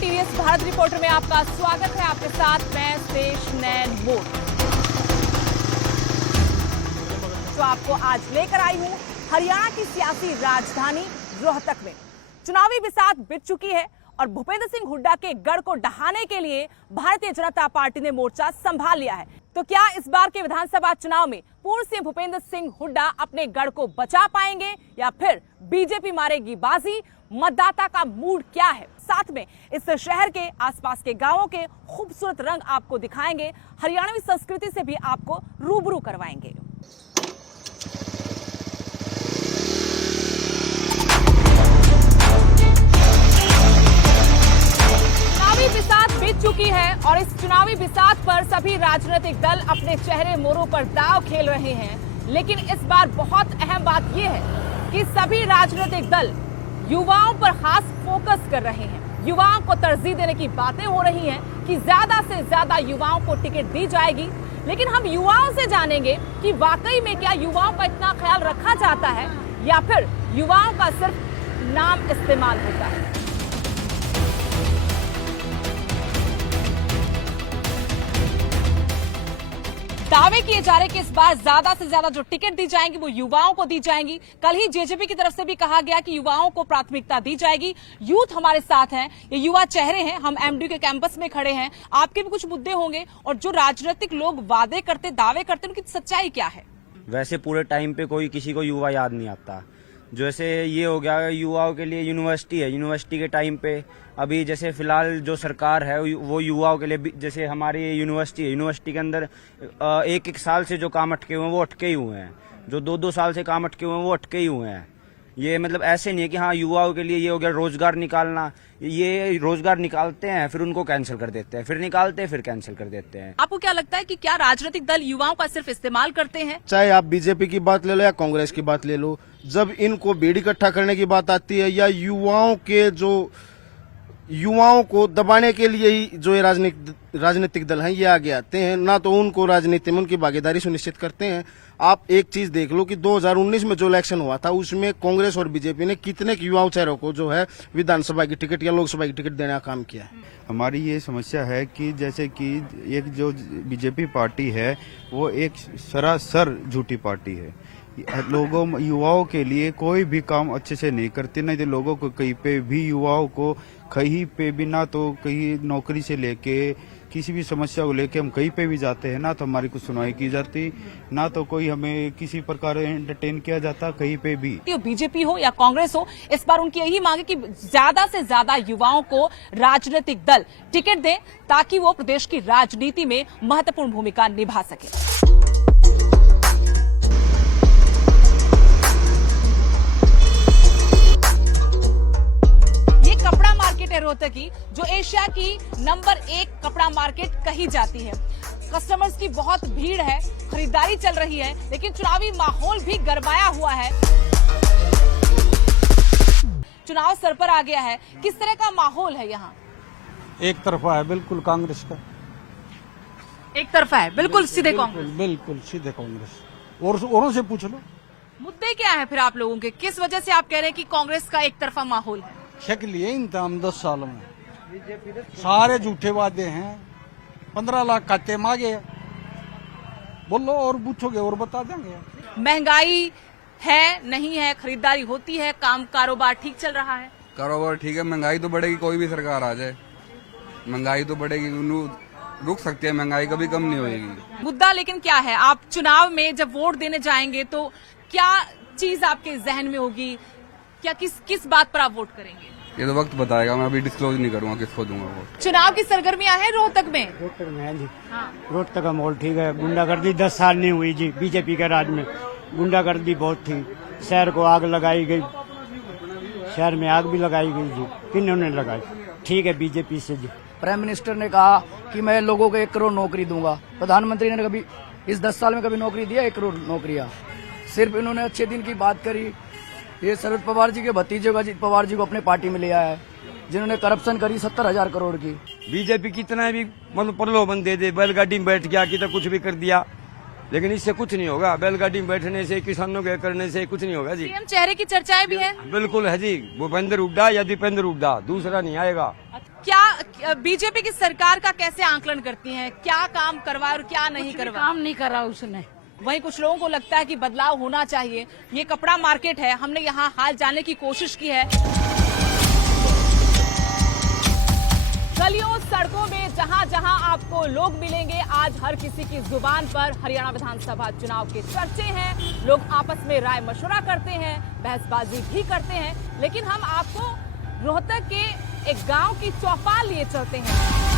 TVS Bharat reporter में आपका स्वागत है। आपके साथ मैं शेष नैन मोर जो आपको आज लेकर आई हूं हरियाणा की सियासी राजधानी रोहतक में। चुनावी बिसात बीत चुकी है और भूपेंद्र सिंह हुड्डा के गढ़ को ढहाने के लिए भारतीय जनता पार्टी ने मोर्चा संभाल लिया है। तो क्या इस बार के विधानसभा चुनाव में पूर्व सीएम भूपेंद्र सिंह हुड्डा अपने गढ़ को बचा पाएंगे या फिर बीजेपी मारेगी बाजी? मतदाता का मूड क्या है? साथ में इस शहर के आसपास के गांवों के खूबसूरत रंग आपको दिखाएंगे, हरियाणवी संस्कृति से भी आपको रूबरू करवाएंगे। चुनावी बिसात बीत चुकी है और इस चुनावी बिसात पर सभी राजनीतिक दल अपने चेहरे मोरों पर दांव खेल रहे हैं। लेकिन इस बार बहुत अहम बात यह है कि सभी राजनीतिक दल युवाओं पर खास फोकस कर रहे हैं। युवाओं को तरजीह देने की बातें हो रही हैं कि ज्यादा से ज्यादा युवाओं को टिकट दी जाएगी। लेकिन हम युवाओं से जानेंगे कि वाकई में क्या युवाओं का इतना ख्याल रखा जाता है या फिर युवाओं का सिर्फ नाम इस्तेमाल होता है। दावे किए जा रहे कि इस बार ज्यादा से ज्यादा जो टिकट दी जाएंगी वो युवाओं को दी जाएंगी। कल ही जेजेपी की तरफ से भी कहा गया कि युवाओं को प्राथमिकता दी जाएगी। यूथ हमारे साथ हैं, ये युवा चेहरे हैं। हम एमडी के कैंपस में खड़े हैं। आपके भी कुछ मुद्दे होंगे और जो राजनीतिक लोग वादे करते, दावे करते, उनकी सच्चाई क्या है? वैसे पूरे टाइम पे कोई किसी को युवा याद नहीं आता। जैसे ये हो गया युवाओं के लिए यूनिवर्सिटी है, यूनिवर्सिटी के टाइम पे अभी जैसे फिलहाल जो सरकार है वो युवाओं के लिए, जैसे हमारी यूनिवर्सिटी है, यूनिवर्सिटी के अंदर एक साल से जो काम अटके हुए हैं वो अटके ही हुए हैं। जो 2 साल से काम अटके हुए हैं वो अटके ही हुए हैं। ये मतलब ऐसे नहीं है कि हाँ युवाओं के लिए ये हो गया रोजगार निकालना। ये रोजगार निकालते हैं फिर उनको कैंसिल कर देते हैं, फिर निकालते हैं फिर कैंसिल कर देते हैं। आपको क्या लगता है कि क्या राजनीतिक दल युवाओं का सिर्फ इस्तेमाल करते हैं? चाहे आप बीजेपी की बात ले लो या कांग्रेस की बात ले लो, जब इनको भीड़ इकट्ठा करने की बात आती है या युवाओं को दबाने के लिए ही जो ये राजनीतिक दल हैं ये आगे आते हैं, ना तो उनको राजनीति में उनकी भागीदारी सुनिश्चित करते हैं। आप एक चीज देख लो कि 2019 में जो इलेक्शन हुआ था उसमें कांग्रेस और बीजेपी ने कितने युवाओं चेहरों को जो है विधानसभा की टिकट या लोकसभा की टिकट देने का काम किया है। हमारी ये समस्या है कि जैसे कि एक जो बीजेपी पार्टी है वो एक सरासर झूठी पार्टी है। लोगों युवाओं के लिए कोई भी काम अच्छे से नहीं करती, नहीं तो लोगों को कहीं पे भी युवाओं को कहीं पे भी, ना तो कहीं नौकरी से लेके किसी भी समस्या को लेके हम कहीं पे भी जाते हैं, ना तो हमारी कुछ सुनवाई की जाती, ना तो कोई हमें किसी प्रकार एंटरटेन किया जाता कहीं पे भी। बीजेपी हो या कांग्रेस हो, इस बार उनकी यही मांग है कि ज्यादा से ज्यादा युवाओं को राजनीतिक दल टिकट दें ताकि वो प्रदेश की राजनीति में महत्वपूर्ण भूमिका निभा सके। रोहतक की जो एशिया की नंबर 1 कपड़ा मार्केट कही जाती है। कस्टमर्स की बहुत भीड़ है, खरीदारी चल रही है, लेकिन चुनावी माहौल भी गरमाया हुआ है। चुनाव सर पर आ गया है, किस तरह का माहौल है यहाँ? एक तरफा है, बिल्कुल कांग्रेस का एक तरफा है, बिल्कुल सीधे कांग्रेस, बिल्कुल सीधे कांग्रेस। और औरों से पूछ लो। मुद्दे क्या है फिर आप लोगों के? किस वजह से आप कह रहे हैं कि कांग्रेस का एक तरफा माहौल है? शक लिए इंतजाम 10 सालों में सारे झूठे वादे हैं। 15 लाख खाते मांगे, बोलो और पूछोगे और बता देंगे। महंगाई है नहीं है, खरीदारी होती है, काम कारोबार ठीक चल रहा है? कारोबार ठीक है। महंगाई तो बढ़ेगी, कोई भी सरकार आ जाए महंगाई तो बढ़ेगी, रुक सकती है महंगाई, कभी कम नहीं होगी। मुद्दा लेकिन क्या है? आप चुनाव में जब वोट देने जाएंगे तो क्या चीज आपके जहन में होगी? क्या किस बात पर आप वोट करेंगे? ये तो वक्त बताएगा, मैं अभी डिस्क्लोज नहीं करूंगा किसको दूंगा वोट। चुनाव की सरगर्मियां हैं रोहतक में? रोहतक में है जी। हाँ। रोहतक का माहौल ठीक है। गुंडागर्दी 10 साल नहीं हुई जी। बीजेपी के राज में गुंडागर्दी बहुत थी। शहर को आग लगाई गई, शहर में आग भी लगाई गई जी। किन्होंने लगाई? ठीक है बीजेपी से जी। प्राइम मिनिस्टर ने कहा कि मैं लोगों को 1 करोड़ नौकरी दूंगा। प्रधानमंत्री ने कभी इस 10 साल में कभी नौकरी दिया? 1 करोड़ नौकरियां। सिर्फ इन्होंने अच्छे दिन की बात करी। ये शरद पवार जी के भतीजे अजीत पवार जी को अपने पार्टी में ले आया है, जिन्होंने करप्शन करी 70,000 करोड़ की। बीजेपी कितना भी मतलब प्रलोभन दे दे, बैलगाड़ी में बैठ गया कि तो कुछ भी कर दिया, लेकिन इससे कुछ नहीं होगा। बैलगाड़ी में बैठने से, किसानों के करने से कुछ नहीं होगा जी। सीएम चेहरे की चर्चाएं भी है? बिल्कुल है जी। भूपेंद्र हुड्डा या दीपेंद्र हुड्डा, दूसरा नहीं आएगा। क्या बीजेपी की सरकार का कैसे आंकलन करती हैं? क्या काम करवा और क्या नहीं करवा? काम नहीं करा उसने। वहीं कुछ लोगों को लगता है कि बदलाव होना चाहिए। ये कपड़ा मार्केट है, हमने यहाँ हाल जानने की कोशिश की है। गलियों सड़कों में जहां जहां आपको लोग मिलेंगे, आज हर किसी की जुबान पर हरियाणा विधानसभा चुनाव के चर्चे हैं। लोग आपस में राय मशवरा करते हैं, बहसबाजी भी करते हैं। लेकिन हम आपको रोहतक के एक गांव की चौपाल लिए चलते हैं।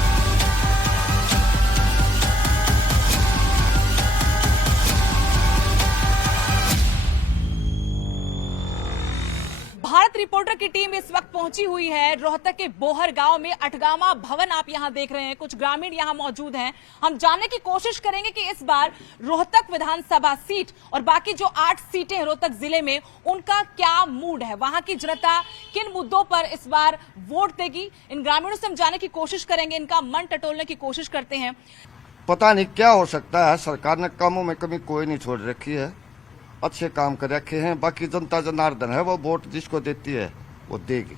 भारत रिपोर्टर की टीम इस वक्त पहुंची हुई है रोहतक के बोहर गांव में। अठगामा भवन आप यहां देख रहे हैं, कुछ ग्रामीण यहां मौजूद हैं। हम जानने की कोशिश करेंगे कि इस बार रोहतक विधानसभा सीट और बाकी जो 8 सीटें हैं रोहतक जिले में, उनका क्या मूड है, वहां की जनता किन मुद्दों पर इस बार वोट देगी। इन ग्रामीणों से हम जानने की कोशिश करेंगे, इनका मन टटोलने की कोशिश करते हैं। पता नहीं क्या हो सकता है, सरकार ने कामों में कमी कोई नहीं छोड़ रखी है, अच्छे काम कर रखे हैं। बाकी जनता जनार्दन है, वो वोट जिसको देती है वो देगी।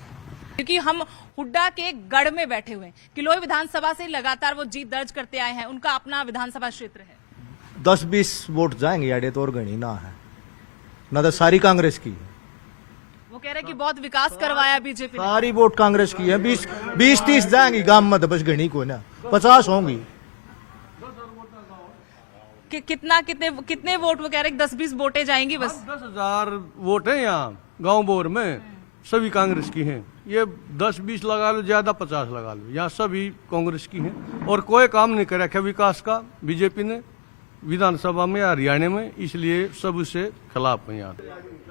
क्योंकि हम हुड्डा के गढ़ में बैठे हुए हैं, किलोई विधानसभा से लगातार वो जीत दर्ज करते आए हैं, उनका अपना विधानसभा क्षेत्र है। 10-20 वोट जाएंगे याडे तो और गणी ना है ना, तो सारी कांग्रेस की। वो कह रहे हैं कि बहुत विकास करवाया बीजेपी ने। सारी वोट कांग्रेस की है। 20-30 जाएंगी गांव में, तो बस गणी को ना 50 होंगी। कितने वोट? वो कह रहे हैं 10-20 वोटें जाएंगी बस। 10,000 वोट है यहाँ गांव बोर में, सभी कांग्रेस की हैं। ये 10-20 लगा लो, ज्यादा 50 लगा लो, यहाँ सभी कांग्रेस की हैं। और कोई काम नहीं कर रखा विकास का बीजेपी ने विधानसभा में या हरियाणा में, इसलिए सब उससे खिलाफ है। यहाँ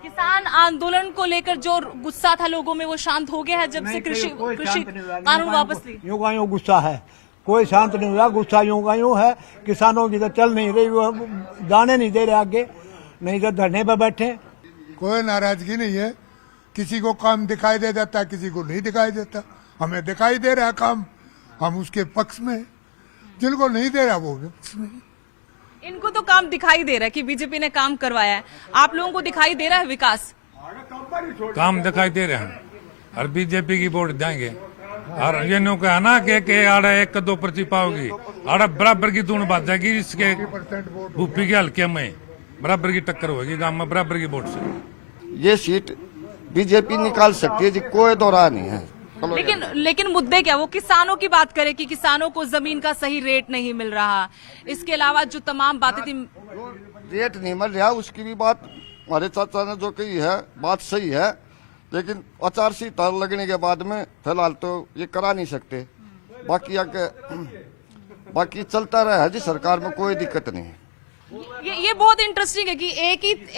किसान आंदोलन को लेकर जो गुस्सा था लोगों में, वो शांत हो गया है जब से कृषि कानून वापस ली। यूं गुस्सा है, कोई शांत नहीं हुआ। गुस्सा यूं है, किसानों की तो चल नहीं रही, वो जाने नहीं दे रहे आगे, नहीं तो धरने पर बैठे। कोई नाराजगी नहीं है, किसी को काम दिखाई दे देता है, किसी को नहीं दिखाई देता। हमें दिखाई दे रहा है काम, हम उसके पक्ष में। जिनको नहीं दे रहा वो पक्ष में। इनको तो काम दिखाई दे रहा है कि बीजेपी ने काम करवाया है, आप लोगों को दिखाई दे रहा है विकास? काम दिखाई दे रहे हैं और बीजेपी की वोट देंगे। और ये नो कहा ना कि आड़ा 1-2 पर्ची पाओगी, आड़ा बराबर की दून बात जाएगी। इसके भूपी के हल्के में बराबर की टक्कर होगी गांव में, बराबर की वोट से। ये सीट बीजेपी निकाल सकती है जी, कोई दो राह नहीं है। लेकिन मुद्दे क्या? वो किसानों की बात करें कि किसानों को जमीन का सही रेट नहीं मिल रहा, इसके अलावा जो तमाम बातें थी। रेट नहीं मिल रहा, उसकी भी बात हमारे चाचा ने जो कही है बात सही है, लेकिन आचार संहिता लगने के बाद में फिलहाल तो ये करा नहीं सकते। बाकी चलता रहा है जी, सरकार में कोई दिक्कत नहीं है। ये बहुत इंटरेस्टिंग है कि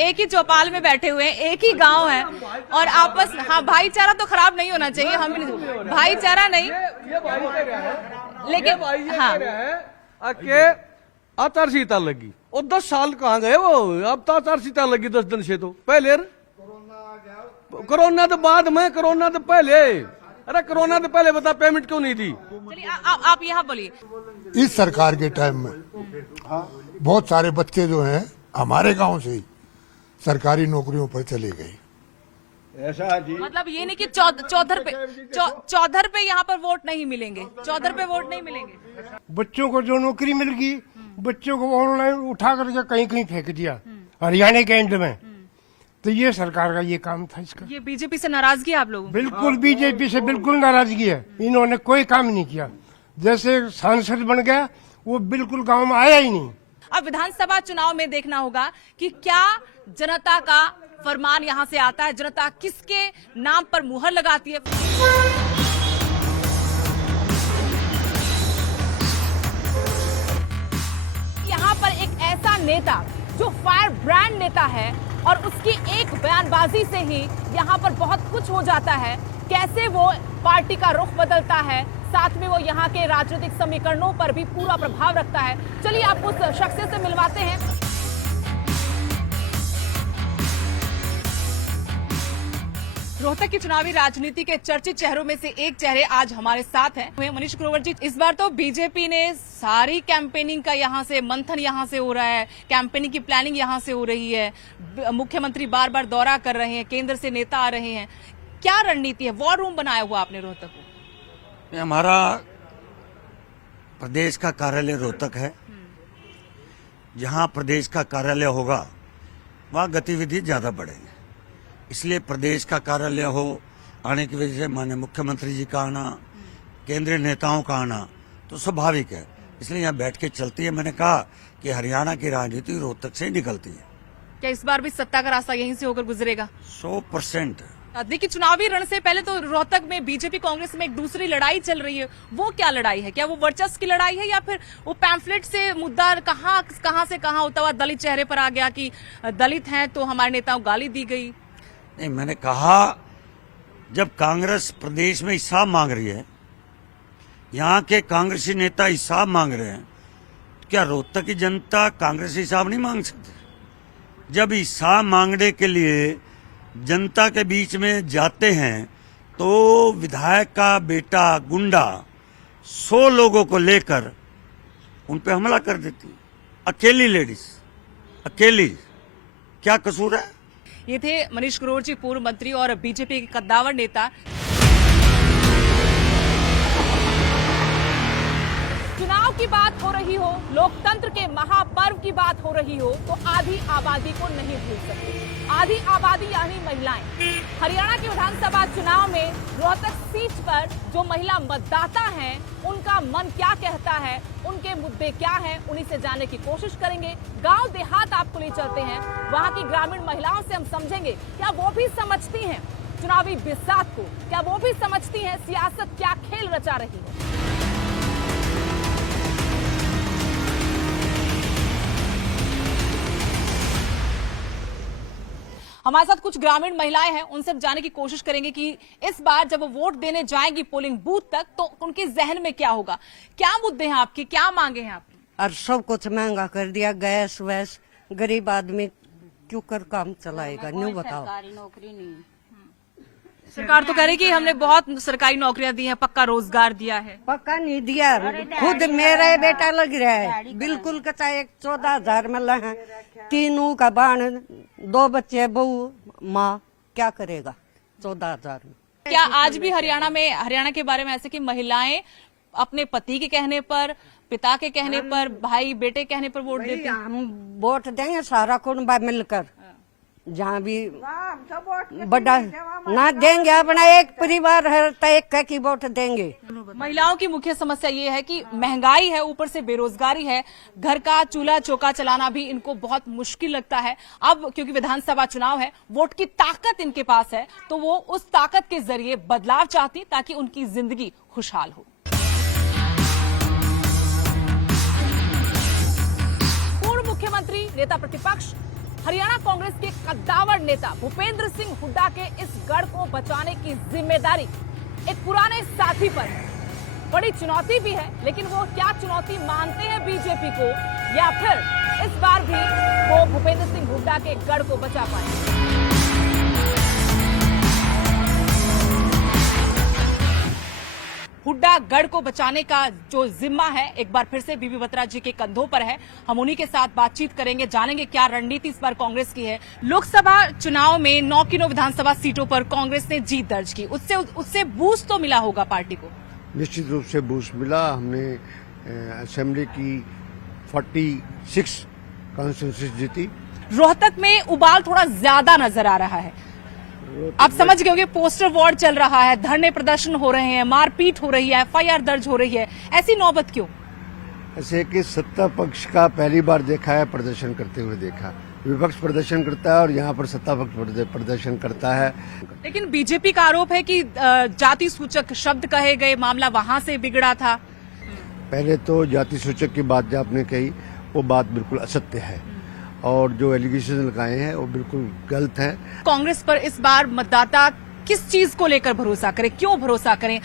एक ही चौपाल में बैठे हुए हैं, एक ही गांव है और आपस। हाँ, भाईचारा तो खराब नहीं होना चाहिए, हम भाईचारा नहीं, लेकिन हाँ आचार संहिता लगी और 10 साल कहाँ गए वो। अब तो आचार संहिता लगी 10 दिन से, तो पहले कोरोना तो बाद में, कोरोना तो पहले। अरे कोरोना तो पहले बता, पेमेंट क्यों नहीं दी? चलिए आप यहाँ बोलिए। इस सरकार के टाइम में बहुत सारे बच्चे जो हैं हमारे गांव से ही सरकारी नौकरियों पर चले गए। ऐसा जी, मतलब ये नहीं कि चौधर पे यहाँ पर वोट नहीं मिलेंगे, चौधर पे वोट नहीं मिलेंगे। बच्चों को जो नौकरी मिल गई, बच्चों को ऑनलाइन उठा करके कहीं कहीं फेंक दिया हरियाणा के एंड में। तो ये सरकार का ये काम था इसका। ये बीजेपी से नाराजगी है आप लोगों? बिल्कुल बीजेपी से बिल्कुल नाराजगी है। इन्होंने कोई काम नहीं किया। जैसे सांसद बन गया, वो बिल्कुल गांव में आया ही नहीं। अब विधानसभा चुनाव में देखना होगा कि क्या जनता का फरमान यहां से आता है, जनता किसके नाम पर मुहर लगाती है। यहाँ पर एक ऐसा नेता जो फायर ब्रांड नेता है और उसकी एक बयानबाजी से ही यहाँ पर बहुत कुछ हो जाता है। कैसे वो पार्टी का रुख बदलता है, साथ में वो यहाँ के राजनीतिक समीकरणों पर भी पूरा प्रभाव रखता है। चलिए आपको उस शख्सियत से मिलवाते हैं। रोहतक की चुनावी राजनीति के चर्चित चेहरों में से एक चेहरे आज हमारे साथ हैं, मनीष ग्रोवर जी। इस बार तो बीजेपी ने सारी कैंपेनिंग का यहाँ से मंथन यहाँ से हो रहा है, कैंपेनिंग की प्लानिंग यहाँ से हो रही है, मुख्यमंत्री बार बार दौरा कर रहे हैं, केंद्र से नेता आ रहे हैं। क्या रणनीति है? वॉर रूम बनाया हुआ आपने रोहतक को? हमारा प्रदेश का कार्यालय रोहतक है। जहां प्रदेश का कार्यालय होगा वहां गतिविधि ज्यादा बढ़ेगी, इसलिए प्रदेश का कार्यालय हो आने की वजह से माननीय मुख्यमंत्री जी का आना, केंद्रीय नेताओं का आना तो स्वाभाविक है, इसलिए यहाँ बैठ के चलती है। मैंने कहा कि हरियाणा की राजनीति रोहतक से ही निकलती है। क्या इस बार भी सत्ता का रास्ता यहीं से होकर गुजरेगा? 100%। देखिए, चुनावी रण से पहले तो रोहतक में बीजेपी कांग्रेस में एक दूसरी लड़ाई चल रही है। वो क्या लड़ाई है? क्या वो वर्चस्व की लड़ाई है या फिर वो पैम्फलेट से मुद्दा कहाँ से कहाँ होता हुआ दलित चेहरे पर आ गया कि दलित हैं तो हमारे नेताओं को गाली दी गई? नहीं, मैंने कहा जब कांग्रेस प्रदेश में हिसाब मांग रही है, यहाँ के कांग्रेसी नेता हिसाब मांग रहे हैं, तो क्या रोहतक की जनता कांग्रेस हिसाब नहीं मांग सकती? जब हिसाब मांगने के लिए जनता के बीच में जाते हैं तो विधायक का बेटा गुंडा 100 लोगों को लेकर उन पे हमला कर देती, अकेली लेडीज, अकेली। क्या कसूर है? ये थे मनीष ग्रोवर जी, पूर्व मंत्री और बीजेपी के कद्दावर नेता। चुनाव की बात हो रही हो, लोकतंत्र के महापर्व की बात हो रही हो तो आधी आबादी को नहीं भूल सकते। आधी आबादी यानी महिलाएं। हरियाणा के विधानसभा चुनाव में रोहतक सीट पर जो महिला मतदाता हैं, उनका मन क्या कहता है, उनके मुद्दे क्या हैं, उन्हीं से जानने की कोशिश करेंगे। गांव देहात आपको ले चलते हैं, वहां की ग्रामीण महिलाओं से हम समझेंगे क्या वो भी समझती हैं चुनावी बिसात को, क्या वो भी समझती हैं सियासत क्या खेल रचा रही है। हमारे साथ कुछ ग्रामीण महिलाएं हैं, उनसे जानने की कोशिश करेंगे कि इस बार जब वो वोट देने जाएंगी पोलिंग बूथ तक तो उनके जहन में क्या होगा, क्या मुद्दे हैं आपके, क्या मांगे हैं आपकी? और सब कुछ महंगा कर दिया, गैस वैस, गरीब आदमी क्यों कर काम चलाएगा? न्यू बताओ। नौकरी नहीं, सरकार तो कह रही कि हमने बहुत सरकारी नौकरियां दी हैं, पक्का रोजगार दिया है। पक्का नहीं दिया, खुद मेरा बेटा लग रहा है बिल्कुल कच्चा। 14,000 मिल रहा है, 3 का बाण, 2 बच्चे, बहू, माँ, क्या करेगा 14,000 में? क्या आज भी हरियाणा के बारे में ऐसे कि महिलाएं अपने पति के कहने पर, पिता के कहने पर, भाई बेटे कहने पर वोट देते हैं? हम वोट देंगे सारा कुनबा मिलकर, जहाँ भी बड़ा ना देंगे, अपना एक परिवार है तो एक की वोट देंगे। महिलाओं की मुख्य समस्या ये है कि महंगाई है, ऊपर से बेरोजगारी है, घर का चूल्हा चौका चलाना भी इनको बहुत मुश्किल लगता है। अब क्योंकि विधानसभा चुनाव है, वोट की ताकत इनके पास है, तो वो उस ताकत के जरिए बदलाव चाहती ताकि उनकी जिंदगी खुशहाल हो। पूर्व मुख्यमंत्री, नेता प्रतिपक्ष, हरियाणा कांग्रेस के कद्दावर नेता भूपेंद्र सिंह हुड्डा के इस गढ़ को बचाने की जिम्मेदारी एक पुराने साथी पर है। बड़ी चुनौती भी है, लेकिन वो क्या चुनौती मानते हैं बीजेपी को, या फिर इस बार भी वो भूपेंद्र सिंह हुड्डा के गढ़ को बचा पाए? हुड्डा गढ़ को बचाने का जो जिम्मा है एक बार फिर से बीबी बत्रा जी के कंधों पर है। हम उन्हीं के साथ बातचीत करेंगे, जानेंगे क्या रणनीति इस बार कांग्रेस की है। लोकसभा चुनाव में 9 की 9 विधानसभा सीटों पर कांग्रेस ने जीत दर्ज की, उससे बूस्ट तो मिला होगा पार्टी को? निश्चित रूप से बूस्ट मिला। हमने असेंबली की 46 कॉन्स्टिट्यूंसी जीती। रोहतक में उबाल थोड़ा ज्यादा नजर आ रहा है, आप समझ गए होंगे, पोस्टर वॉर चल रहा है, धरने प्रदर्शन हो रहे हैं, मारपीट हो रही है, FIR दर्ज हो रही है, ऐसी नौबत क्यों? ऐसे कि सत्ता पक्ष का पहली बार देखा है प्रदर्शन करते हुए देखा। विपक्ष प्रदर्शन करता है और यहाँ पर सत्ता पक्ष प्रदर्शन करता है। लेकिन बीजेपी का आरोप है कि जाति सूचक शब्द कहे गए, मामला वहां से बिगड़ा था। पहले तो जाति सूचक की बात जो आपने कही वो बात बिल्कुल असत्य है, और जो एलिगेशन लगाए हैं वो बिल्कुल गलत है। कांग्रेस पर इस बार मतदाता किस चीज को लेकर भरोसा करें, क्यों भरोसा करें?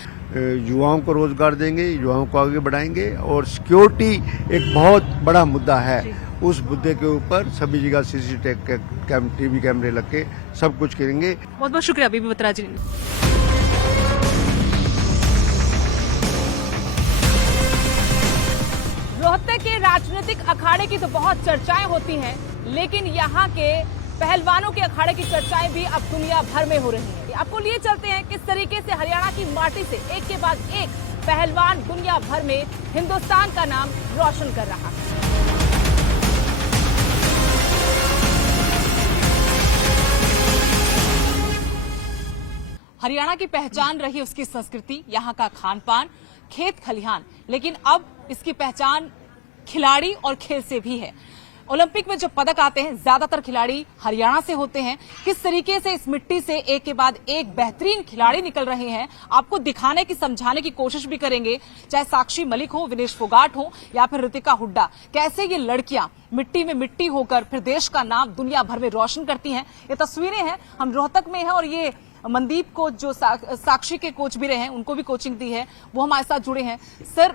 युवाओं को रोजगार देंगे, युवाओं को आगे बढ़ाएंगे, और सिक्योरिटी एक बहुत बड़ा मुद्दा है। उस मुद्दे के ऊपर सभी जगह CCTV कैमरे लग के सब कुछ करेंगे। बहुत बहुत शुक्रिया बीबी बत्रा जी। रोहतक के राजनीतिक अखाड़े की तो बहुत चर्चाएं होती हैं, लेकिन यहाँ के पहलवानों के अखाड़े की चर्चाएं भी अब दुनिया भर में हो रही हैं। आपको लिए चलते हैं किस तरीके से हरियाणा की माटी से एक के बाद एक पहलवान दुनिया भर में हिंदुस्तान का नाम रोशन कर रहा है। हरियाणा की पहचान रही उसकी संस्कृति, यहाँ का खान पान, खेत खलिहान, लेकिन अब इसकी पहचान खिलाड़ी और खेल से भी है। ओलंपिक में जो पदक आते हैं ज्यादातर खिलाड़ी हरियाणा से होते हैं। किस तरीके से इस मिट्टी से एक के बाद एक बेहतरीन खिलाड़ी निकल रहे हैं, आपको दिखाने की, समझाने की कोशिश भी करेंगे। चाहे साक्षी मलिक हो, विनेश फोगाट हो या फिर ऋतिका हुड्डा, कैसे ये लड़कियां मिट्टी में मिट्टी होकर फिर देश का नाम दुनिया भर में रोशन करती हैं। ये तस्वीरें हैं, हम रोहतक में हैं और ये मनदीप कोच जो साक्षी के कोच भी रहे हैं, उनको भी कोचिंग दी है, वो हमारे साथ जुड़े हैं। सर,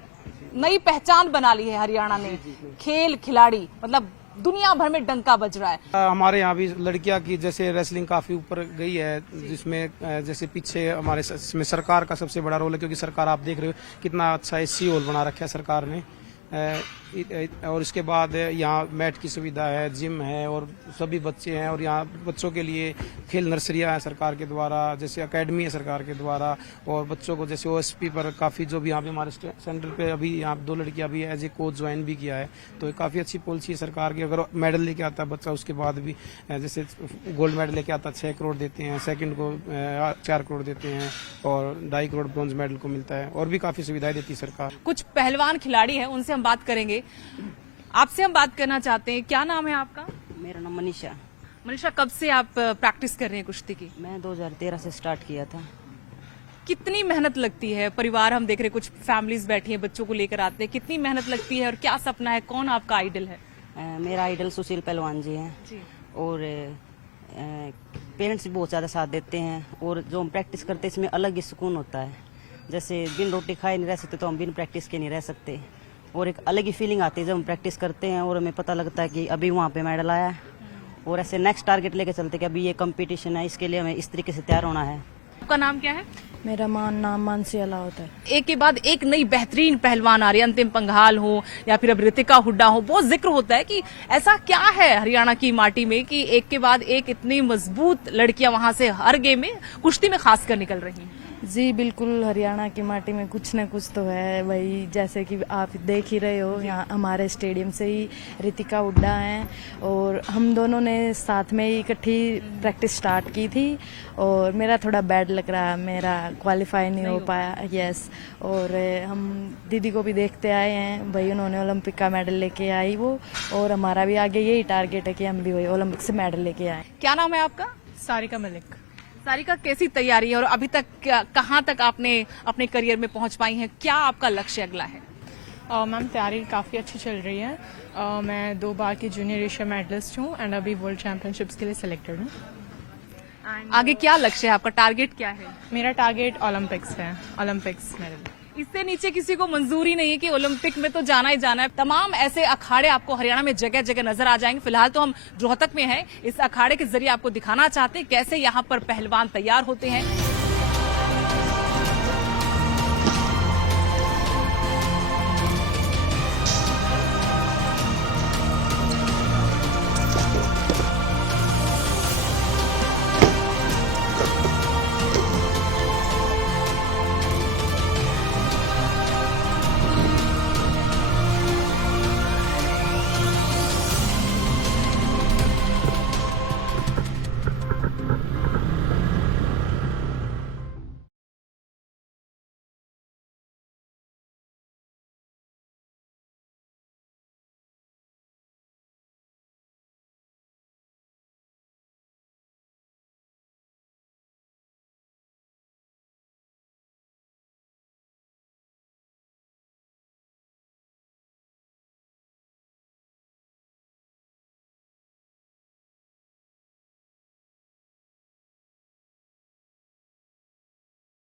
नई पहचान बना ली है हरियाणा ने, खेल खिलाड़ी, मतलब दुनिया भर में डंका बज रहा है। हमारे यहाँ भी लड़कियां की जैसे रेसलिंग काफी ऊपर गई है, जिसमें जैसे पीछे हमारे इसमें सरकार का सबसे बड़ा रोल है, क्योंकि सरकार आप देख रहे हो कितना अच्छा एससी हॉल बना रखा है सरकार ने। और इसके बाद यहाँ मैट की सुविधा है, जिम है और सभी बच्चे हैं, और यहाँ बच्चों के लिए खेल नर्सरियाँ हैं सरकार के द्वारा, जैसे एकेडमी है सरकार के द्वारा, और बच्चों को जैसे ओएसपी पर काफ़ी जो भी यहाँ पे हमारे सेंटर पे अभी यहाँ 2 लड़कियाँ भी एज ए कोच ज्वाइन भी किया है, तो ये काफ़ी अच्छी पॉलिसी है सरकार की। अगर मेडल लेके आता है बच्चा, उसके बाद भी जैसे गोल्ड मेडल लेके आता है 6 करोड़ देते हैं, सेकेंड को 4 करोड़ देते हैं, और 2.5 करोड़ ब्रॉन्ज मेडल को मिलता है, और भी काफ़ी सुविधाएं देती है सरकार। कुछ पहलवान खिलाड़ी हैं, उनसे हम बात करेंगे। आपसे हम बात करना चाहते हैं, क्या नाम है आपका? मेरा नाम मनीषा। मनीषा, कब से आप प्रैक्टिस कर रहे हैं कुश्ती की? मैं 2013 से स्टार्ट किया था। कितनी मेहनत लगती है? परिवार हम देख रहे हैं, कुछ फैमिलीज बैठी हैं, बच्चों को लेकर आते हैं, कितनी मेहनत लगती है और क्या सपना है? कौन आपका आइडल है? मेरा आइडल सुशील पहलवान जी हैं जी। और पेरेंट्स भी बहुत ज़्यादा साथ देते हैं, और जो हम प्रैक्टिस करते हैं इसमें अलग ही सुकून होता है। जैसे बिन रोटी खाए नहीं रह सकते, तो हम बिन प्रैक्टिस के नहीं रह सकते, और एक अलग ही फीलिंग आती है जब हम प्रैक्टिस करते हैं और हमें पता लगता है कि अभी वहाँ पे मेडल आया है, और ऐसे नेक्स्ट टारगेट लेके चलते कि अभी ये कंपटीशन है, इसके लिए हमें इस तरीके से तैयार होना है। आपका नाम क्या है? मेरा नाम मानसी अला होता है। एक के बाद एक नई बेहतरीन पहलवान आ रही है, अंतिम पंघाल हो या फिर अब ऋतिका हुड्डा हो, बहुत जिक्र होता है कि ऐसा क्या है हरियाणा की माटी में कि एक के बाद एक इतनी मजबूत लड़कियां वहां से हर गेम में, कुश्ती में खासकर निकल रही हैं। जी बिल्कुल, हरियाणा की माटी में कुछ न कुछ तो है भाई। जैसे कि आप देख ही रहे हो, यहाँ हमारे स्टेडियम से ही ऋतिका हुड्डा हैं, और हम दोनों ने साथ में ही इकट्ठी प्रैक्टिस स्टार्ट की थी, और मेरा थोड़ा बैड लग रहा है, मेरा क्वालिफाई नहीं हो पाया। यस, और हम दीदी को भी देखते आए हैं भाई, उन्होंने ओलंपिक का मेडल लेके आई वो, और हमारा भी आगे यही टारगेट है कि हम भी वही ओलंपिक से मेडल लेके आए। क्या नाम है आपका? सारिका मलिक। सारिका, कैसी तैयारी है और अभी तक कहाँ तक आपने अपने करियर में पहुंच पाई हैं? क्या आपका लक्ष्य अगला है? मैम, तैयारी काफ़ी अच्छी चल रही है। मैं 2 बार की जूनियर एशिया मेडलिस्ट हूँ, एंड अभी वर्ल्ड चैंपियनशिप्स के लिए सिलेक्टेड हूँ। आगे क्या लक्ष्य है आपका? टारगेट क्या है? मेरा टारगेट ओलंपिक्स है, ओलंपिक्स मेडल। इससे नीचे किसी को मंजूरी नहीं है कि ओलंपिक में तो जाना ही जाना है। तमाम ऐसे अखाड़े आपको हरियाणा में जगह जगह नजर आ जाएंगे। फिलहाल तो हम रोहतक में हैं, इस अखाड़े के जरिए आपको दिखाना चाहते हैं कैसे यहाँ पर पहलवान तैयार होते हैं।